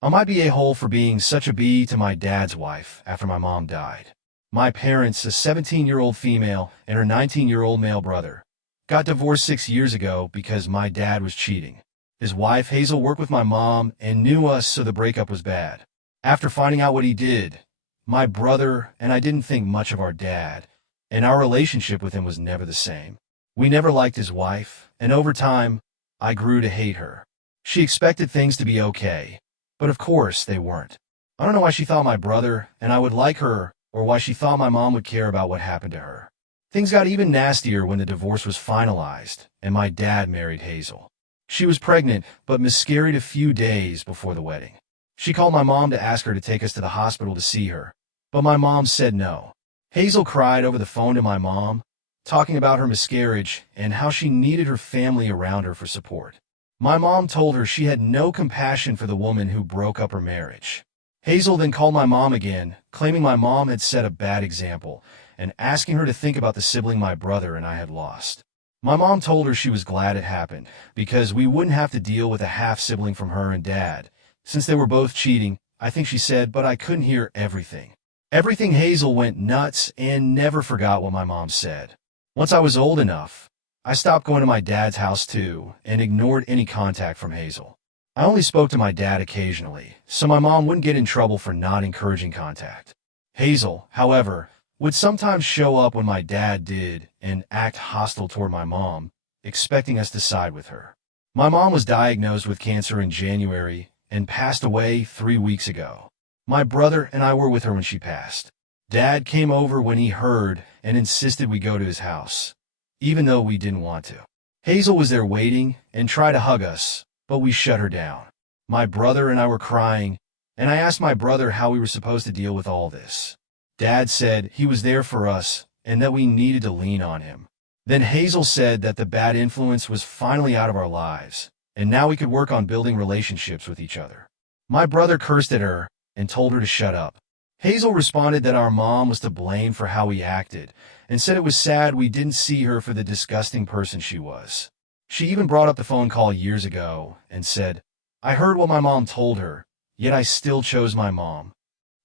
I might be a hole for being such a B to my dad's wife after my mom died. My parents, a 17-year-old female and her 19-year-old male brother, got divorced 6 years ago because my dad was cheating. His wife, Hazel, worked with my mom and knew us, so the breakup was bad. After finding out what he did, my brother and I didn't think much of our dad, and our relationship with him was never the same. We never liked his wife, and over time, I grew to hate her. She expected things to be okay, but of course they weren't. I don't know why she thought my brother and I would like her, or why she thought my mom would care about what happened to her. Things got even nastier when the divorce was finalized and my dad married Hazel. She was pregnant, but miscarried a few days before the wedding. She called my mom to ask her to take us to the hospital to see her, but my mom said no. Hazel cried over the phone to my mom, talking about her miscarriage and how she needed her family around her for support. My mom told her she had no compassion for the woman who broke up her marriage. Hazel then called my mom again, claiming my mom had set a bad example and asking her to think about the sibling my brother and I had lost. My mom told her she was glad it happened because we wouldn't have to deal with a half-sibling from her and dad, since they were both cheating, I think she said, but I couldn't hear everything. Hazel went nuts and never forgot what my mom said. Once I was old enough, I stopped going to my dad's house too and ignored any contact from Hazel. I only spoke to my dad occasionally, so my mom wouldn't get in trouble for not encouraging contact. Hazel, however, would sometimes show up when my dad did and act hostile toward my mom, expecting us to side with her. My mom was diagnosed with cancer in January and passed away 3 weeks ago. My brother and I were with her when she passed. Dad came over when he heard and insisted we go to his house, even though we didn't want to. Hazel was there waiting and tried to hug us, but we shut her down. My brother and I were crying, and I asked my brother how we were supposed to deal with all this. Dad said he was there for us and that we needed to lean on him. Then Hazel said that the bad influence was finally out of our lives, and now we could work on building relationships with each other. My brother cursed at her and told her to shut up. Hazel responded that our mom was to blame for how we acted, and said it was sad we didn't see her for the disgusting person she was. She even brought up the phone call years ago and said, "I heard what my mom told her, yet I still chose my mom."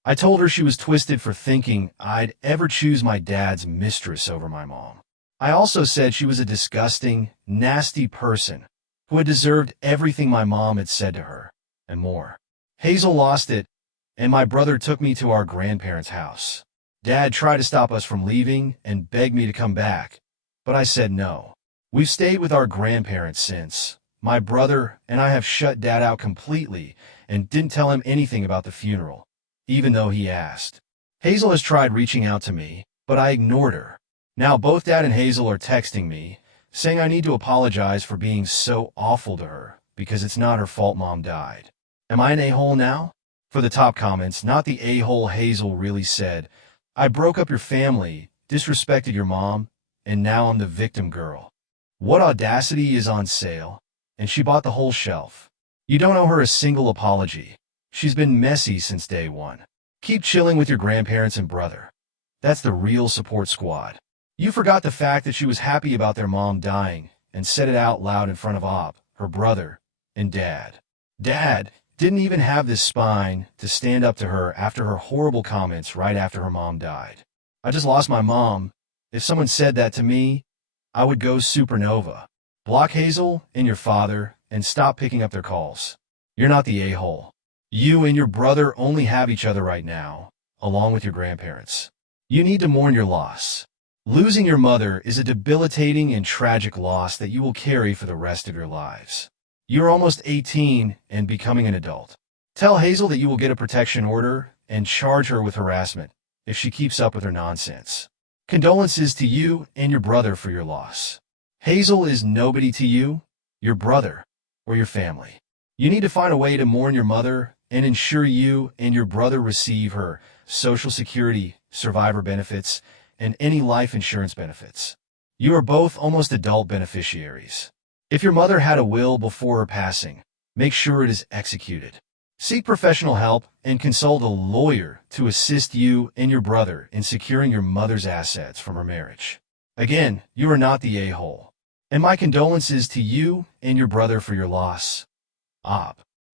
I told her she was twisted for thinking I'd ever choose my dad's mistress over my mom. I also said she was a disgusting, nasty person who had deserved everything my mom had said to her, and more. Hazel lost it, and my brother took me to our grandparents' house. Dad tried to stop us from leaving and begged me to come back, but I said no. We've stayed with our grandparents since. My brother and I have shut Dad out completely and didn't tell him anything about the funeral, even though he asked. Hazel has tried reaching out to me, but I ignored her. Now both Dad and Hazel are texting me, saying I need to apologize for being so awful to her because it's not her fault mom died. Am I an a-hole now? For the top comments, not the a-hole Hazel really said, "I broke up your family, disrespected your mom, and now I'm the victim girl. What audacity is on sale? And she bought the whole shelf. You don't owe her a single apology. She's been messy since day one. Keep chilling with your grandparents and brother. That's the real support squad." You forgot the fact that she was happy about their mom dying and said it out loud in front of her brother, and Dad. Dad didn't even have the spine to stand up to her after her horrible comments right after her mom died. I just lost my mom. If someone said that to me, I would go supernova. Block Hazel and your father and stop picking up their calls. You're not the a-hole. You and your brother only have each other right now, along with your grandparents. You need to mourn your loss. Losing your mother is a debilitating and tragic loss that you will carry for the rest of your lives. You're almost 18 and becoming an adult. Tell Hazel that you will get a protection order and charge her with harassment if she keeps up with her nonsense. Condolences to you and your brother for your loss. Hazel is nobody to you, your brother, or your family. You need to find a way to mourn your mother and ensure you and your brother receive her Social Security, survivor benefits, and any life insurance benefits. You are both almost adult beneficiaries. If your mother had a will before her passing, make sure it is executed. Seek professional help and consult a lawyer to assist you and your brother in securing your mother's assets from her marriage. Again, you are not the a-hole. And my condolences to you and your brother for your loss.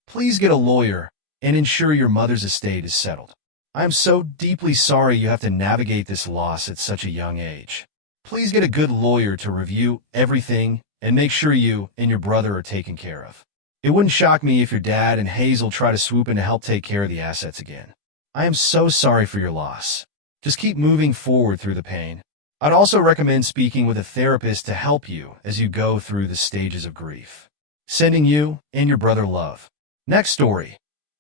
Please get a lawyer and ensure your mother's estate is settled. I am so deeply sorry you have to navigate this loss at such a young age. Please get a good lawyer to review everything and make sure you and your brother are taken care of. It wouldn't shock me if your dad and Hazel try to swoop in to help take care of the assets again. I am so sorry for your loss. Just keep moving forward through the pain. I'd also recommend speaking with a therapist to help you as you go through the stages of grief. Sending you and your brother love. Next story.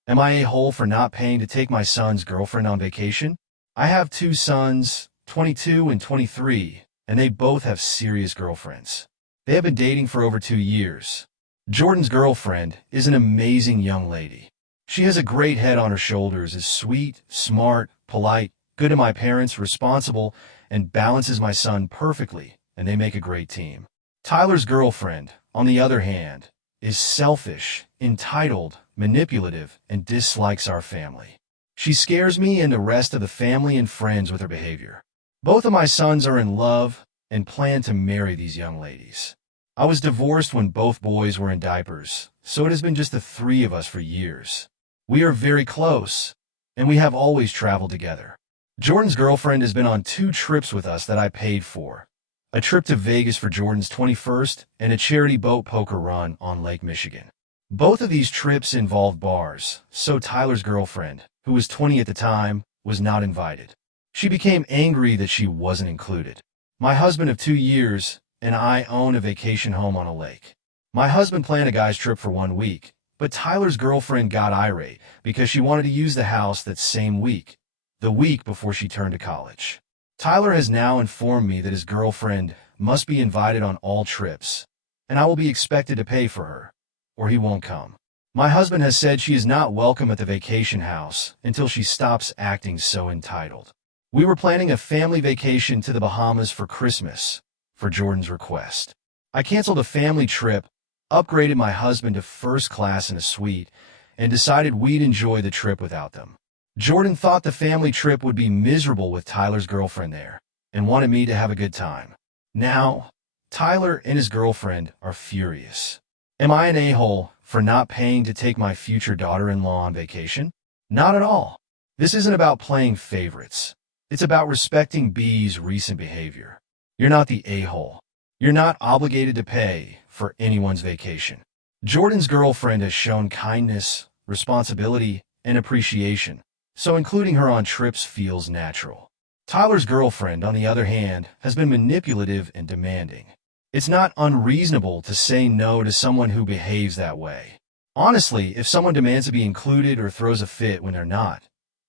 Am I a hole for not paying to take my son's girlfriend on vacation? I have two sons, 22 and 23, and they both have serious girlfriends. They have been dating for over 2 years. Jordan's girlfriend is an amazing young lady. She has a great head on her shoulders, is sweet, smart, polite, good to my parents, responsible, and balances my son perfectly, and they make a great team. Tyler's girlfriend, on the other hand, is selfish, entitled, manipulative, and dislikes our family. She scares me and the rest of the family and friends with her behavior. Both of my sons are in love and plan to marry these young ladies. I was divorced when both boys were in diapers, so it has been just the three of us for years. We are very close, and we have always traveled together. Jordan's girlfriend has been on 2 trips with us that I paid for. A trip to Vegas for Jordan's 21st and a charity boat poker run on Lake Michigan. Both of these trips involved bars, so Tyler's girlfriend, who was 20 at the time, was not invited. She became angry that she wasn't included. My husband of 2 years and I own a vacation home on a lake. My husband planned a guy's trip for 1 week, but Tyler's girlfriend got irate because she wanted to use the house that same week, the week before she turned to college. Tyler has now informed me that his girlfriend must be invited on all trips, and I will be expected to pay for her, or he won't come. My husband has said she is not welcome at the vacation house until she stops acting so entitled. We were planning a family vacation to the Bahamas for Christmas, for Jordan's request. I canceled a family trip, upgraded my husband to first class in a suite, and decided we'd enjoy the trip without them. Jordan thought the family trip would be miserable with Tyler's girlfriend there, and wanted me to have a good time. Now, Tyler and his girlfriend are furious. Am I an a-hole for not paying to take my future daughter-in-law on vacation? Not at all. This isn't about playing favorites. It's about respecting B's recent behavior. You're not the a-hole. You're not obligated to pay for anyone's vacation. Jordan's girlfriend has shown kindness, responsibility, and appreciation, so including her on trips feels natural. Tyler's girlfriend, on the other hand, has been manipulative and demanding. It's not unreasonable to say no to someone who behaves that way. Honestly, if someone demands to be included or throws a fit when they're not,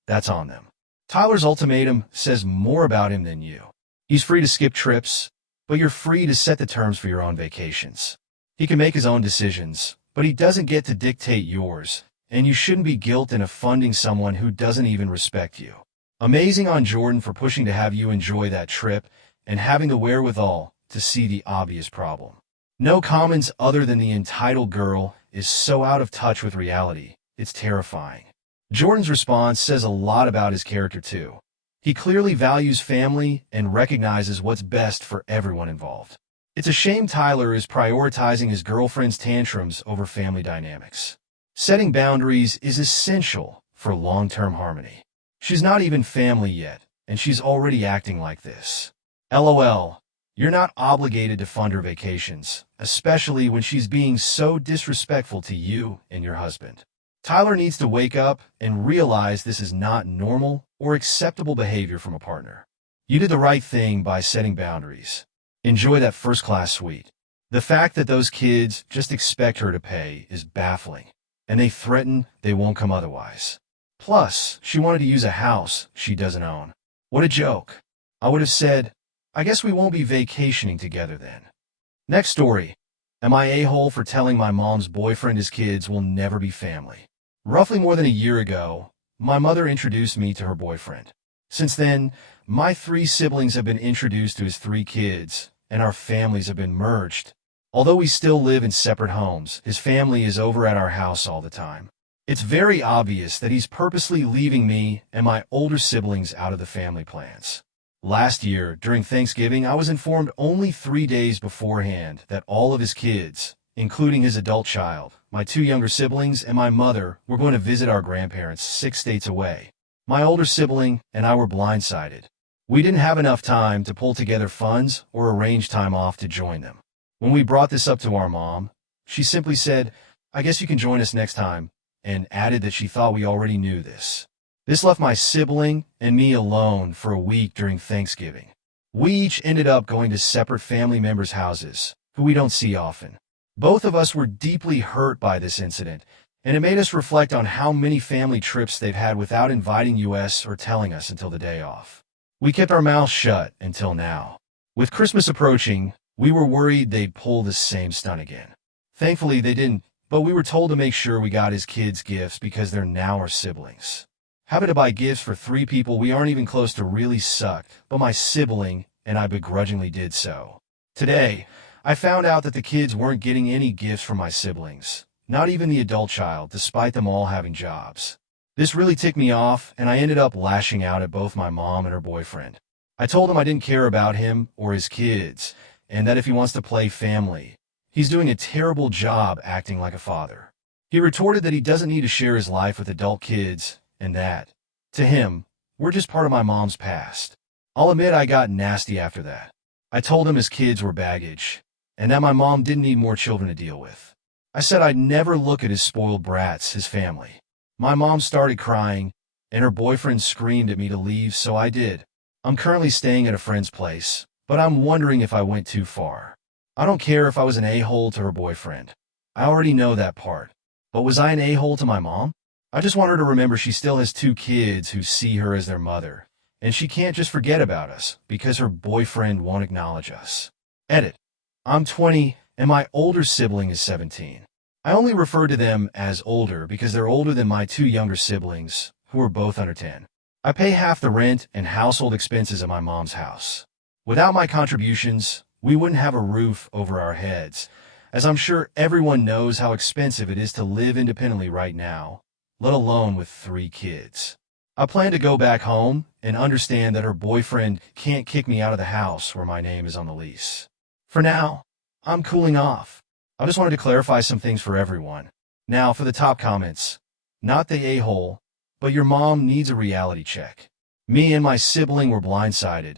that's on them. Tyler's ultimatum says more about him than you. He's free to skip trips, but you're free to set the terms for your own vacations. He can make his own decisions, but he doesn't get to dictate yours, and you shouldn't be guilted into funding someone who doesn't even respect you. Amazing on Jordan for pushing to have you enjoy that trip and having the wherewithal to see the obvious problem. No comments other than the entitled girl is so out of touch with reality, it's terrifying. Jordan's response says a lot about his character too. He clearly values family and recognizes what's best for everyone involved. It's a shame Tyler is prioritizing his girlfriend's tantrums over family dynamics. Setting boundaries is essential for long-term harmony. She's not even family yet, and she's already acting like this. LOL, you're not obligated to fund her vacations, especially when she's being so disrespectful to you and your husband. Tyler needs to wake up and realize this is not normal or acceptable behavior from a partner. You did the right thing by setting boundaries. Enjoy that first-class suite. The fact that those kids just expect her to pay is baffling, and they threaten they won't come otherwise. Plus, she wanted to use a house she doesn't own. What a joke. I would have said, I guess we won't be vacationing together then. Next story. Am I a-hole for telling my mom's boyfriend his kids will never be family? Roughly more than a year ago, my mother introduced me to her boyfriend. Since then, my 3 siblings have been introduced to his 3 kids, and our families have been merged. Although we still live in separate homes, his family is over at our house all the time. It's very obvious that he's purposely leaving me and my older siblings out of the family plans. Last year, during Thanksgiving, I was informed only 3 days beforehand that all of his kids, including his adult child, my two younger siblings, and my mother were going to visit our grandparents 6 states away. My older sibling and I were blindsided. We didn't have enough time to pull together funds or arrange time off to join them. When we brought this up to our mom, she simply said, "I guess you can join us next time," and added that she thought we already knew this. This left my sibling and me alone for a week during Thanksgiving. We each ended up going to separate family members' houses, who we don't see often. Both of us were deeply hurt by this incident, and it made us reflect on how many family trips they've had without inviting us or telling us until the day off. We kept our mouths shut until now. With Christmas approaching, we were worried they'd pull the same stunt again. Thankfully, they didn't, but we were told to make sure we got his kids gifts because they're now our siblings. Having to buy gifts for 3 people we aren't even close to really sucked, but my sibling and I begrudgingly did so. Today, I found out that the kids weren't getting any gifts from my siblings, not even the adult child, despite them all having jobs. This really ticked me off, and I ended up lashing out at both my mom and her boyfriend. I told him I didn't care about him or his kids, and that if he wants to play family, he's doing a terrible job acting like a father. He retorted that he doesn't need to share his life with adult kids, and that, to him, we're just part of my mom's past. I'll admit I got nasty after that. I told him his kids were baggage, and that my mom didn't need more children to deal with. I said I'd never look at his spoiled brats, his family. My mom started crying, and her boyfriend screamed at me to leave, so I did. I'm currently staying at a friend's place, but I'm wondering if I went too far. I don't care if I was an a-hole to her boyfriend. I already know that part. But was I an a-hole to my mom? I just want her to remember she still has 2 kids who see her as their mother, and she can't just forget about us because her boyfriend won't acknowledge us. Edit. I'm 20, and my older sibling is 17. I only refer to them as older because they're older than my 2 younger siblings, who are both under 10. I pay half the rent and household expenses at my mom's house. Without my contributions, we wouldn't have a roof over our heads, as I'm sure everyone knows how expensive it is to live independently right now, let alone with 3 kids. I plan to go back home and understand that her boyfriend can't kick me out of the house where my name is on the lease. For now, I'm cooling off. I just wanted to clarify some things for everyone. Now for the top comments. Not the a-hole, but your mom needs a reality check. Me and my sibling were blindsided.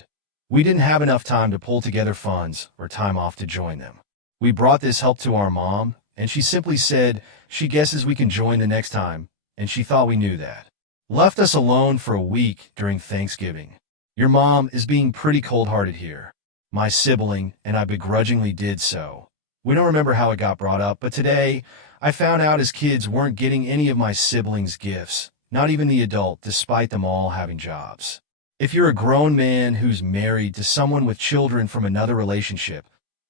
We didn't have enough time to pull together funds or time off to join them. We brought this help to our mom, and she simply said she guesses we can join the next time, and she thought we knew that. Left us alone for a week during Thanksgiving. Your mom is being pretty cold-hearted here. My sibling and I begrudgingly did so. We don't remember how it got brought up, but today I found out his kids weren't getting any of my siblings' gifts, not even the adult, despite them all having jobs. If you're a grown man who's married to someone with children from another relationship,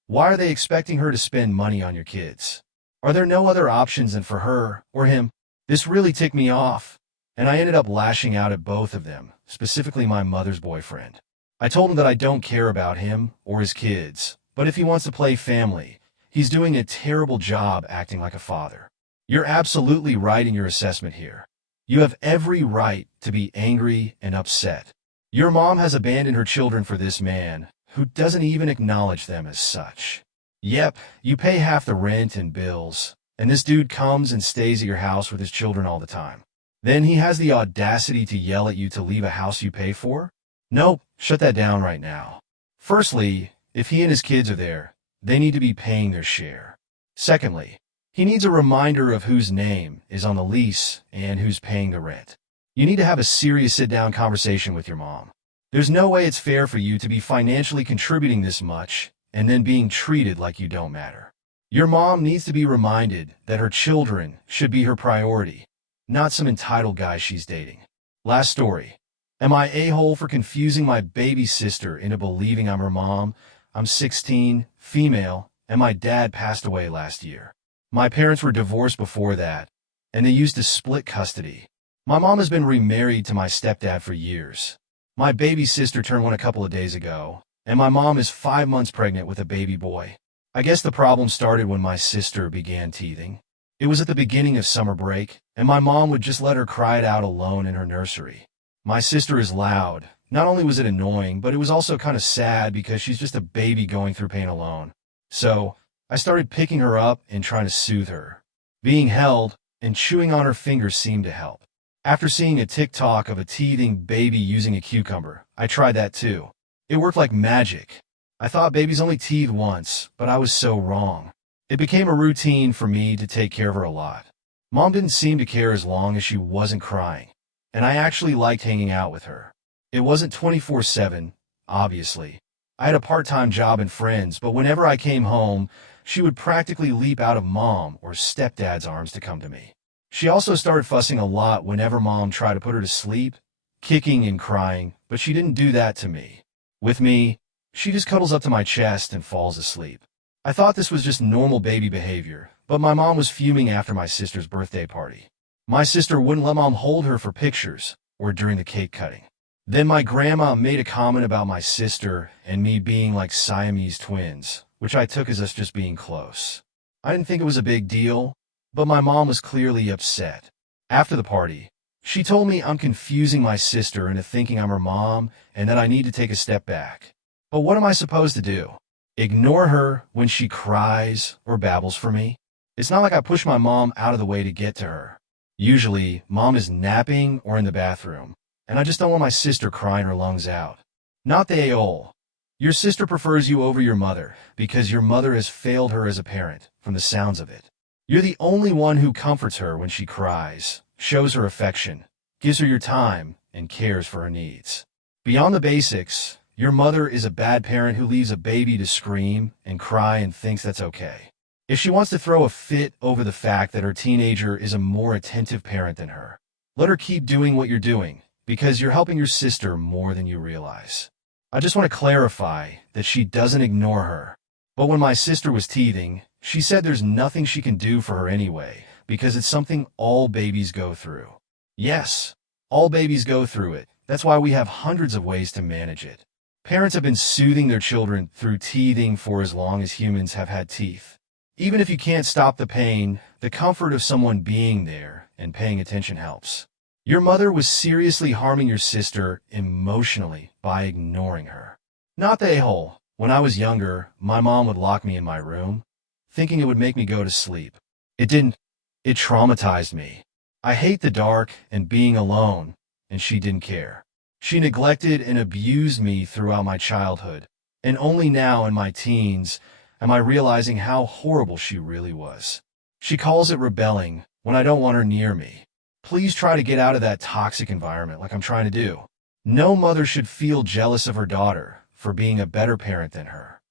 why are they expecting her to spend money on your kids? Are there no other options than for her or him? This really ticked me off, and I ended up lashing out at both of them, specifically my mother's boyfriend. I told him that I don't care about him or his kids, but if he wants to play family, he's doing a terrible job acting like a father. You're absolutely right in your assessment here. You have every right to be angry and upset. Your mom has abandoned her children for this man, who doesn't even acknowledge them as such. Yep, you pay half the rent and bills, and this dude comes and stays at your house with his children all the time. Then he has the audacity to yell at you to leave a house you pay for? Nope, shut that down right now. Firstly, if he and his kids are there, they need to be paying their share. Secondly, he needs a reminder of whose name is on the lease and who's paying the rent. You need to have a serious sit-down conversation with your mom. There's no way it's fair for you to be financially contributing this much and then being treated like you don't matter. Your mom needs to be reminded that her children should be her priority, not some entitled guy she's dating. Last story. Am I a-hole for confusing my baby sister into believing I'm her mom? I'm 16, female, and my dad passed away last year. My parents were divorced before that, and they used to split custody. My mom has been remarried to my stepdad for years. My baby sister turned 1 a couple of days ago, and my mom is 5 months pregnant with a baby boy. I guess the problem started when my sister began teething. It was at the beginning of summer break, and my mom would just let her cry it out alone in her nursery. My sister is loud. Not only was it annoying, but it was also kind of sad because she's just a baby going through pain alone. So, I started picking her up and trying to soothe her. Being held and chewing on her fingers seemed to help. After seeing a TikTok of a teething baby using a cucumber, I tried that too. It worked like magic. I thought babies only teethe once, but I was so wrong. It became a routine for me to take care of her a lot. Mom didn't seem to care as long as she wasn't crying, and I actually liked hanging out with her. It wasn't 24/7, obviously. I had a part-time job and friends, but whenever I came home, she would practically leap out of mom or stepdad's arms to come to me. She also started fussing a lot whenever mom tried to put her to sleep, kicking and crying, but she didn't do that to me. With me, she just cuddles up to my chest and falls asleep. I thought this was just normal baby behavior, but my mom was fuming after my sister's birthday party. My sister wouldn't let mom hold her for pictures or during the cake cutting. Then my grandma made a comment about my sister and me being like Siamese twins, which I took as us just being close. I didn't think it was a big deal, but my mom was clearly upset. After the party, she told me I'm confusing my sister into thinking I'm her mom and that I need to take a step back. But what am I supposed to do? Ignore her when she cries or babbles for me? It's not like I push my mom out of the way to get to her. Usually, mom is napping or in the bathroom, and I just don't want my sister crying her lungs out. Not the a-hole. Your sister prefers you over your mother because your mother has failed her as a parent, from the sounds of it. You're the only one who comforts her when she cries, shows her affection, gives her your time, and cares for her needs. Beyond the basics, your mother is a bad parent who leaves a baby to scream and cry and thinks that's okay. If she wants to throw a fit over the fact that her teenager is a more attentive parent than her, let her keep doing what you're doing, because you're helping your sister more than you realize. I just want to clarify that she doesn't ignore her. But when my sister was teething, she said there's nothing she can do for her anyway, because it's something all babies go through. Yes, all babies go through it. That's why we have hundreds of ways to manage it. Parents have been soothing their children through teething for as long as humans have had teeth. Even if you can't stop the pain, the comfort of someone being there and paying attention helps. Your mother was seriously harming your sister emotionally by ignoring her. Not the a-hole. When I was younger, my mom would lock me in my room, thinking it would make me go to sleep. It didn't. It traumatized me. I hate the dark and being alone, and she didn't care. She neglected and abused me throughout my childhood, and only now in my teens am I realizing how horrible she really was. She calls it rebelling when I don't want her near me. Please try to get out of that toxic environment like I'm trying to do. No mother should feel jealous of her daughter for being a better parent than her.